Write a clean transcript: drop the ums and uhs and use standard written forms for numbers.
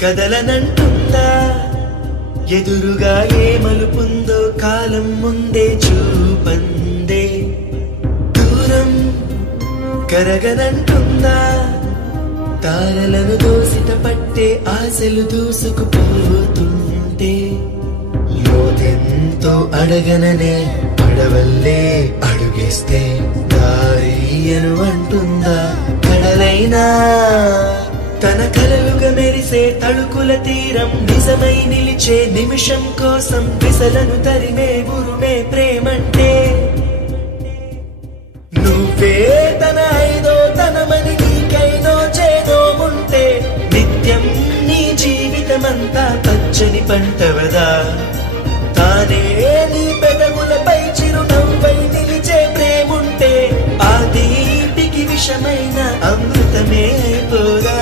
కదలనంటుందా ఎదురుగా ఏ మలుపుందో కాలం ముందే చూపందే దూరం కరగనంటుందా తారలను దోసిట పట్టే ఆశలు దూసుకుపోతుంటే లోతెంతో అడగననే అడవల్లే అడుగేస్తే దారియను అంటుందా కడలైనా తన కలలుగా మెరిసే తళుకుల తీరం నిజమై నిలిచే నిమిషం కోసం విసలను తరిమే ఉరుమే ప్రేమంటే నువ్వే తన ఐదో తనమని నీకైదో చేదో ఉంటే నిత్యం నీ జీవితమంతా పచ్చని పంటవదా తానే నీ పెదవులపై చిరునవ్వై నిలిచే ప్రేముంటే ఆ తీపికి విషమైన అమృతమే అయిపోదా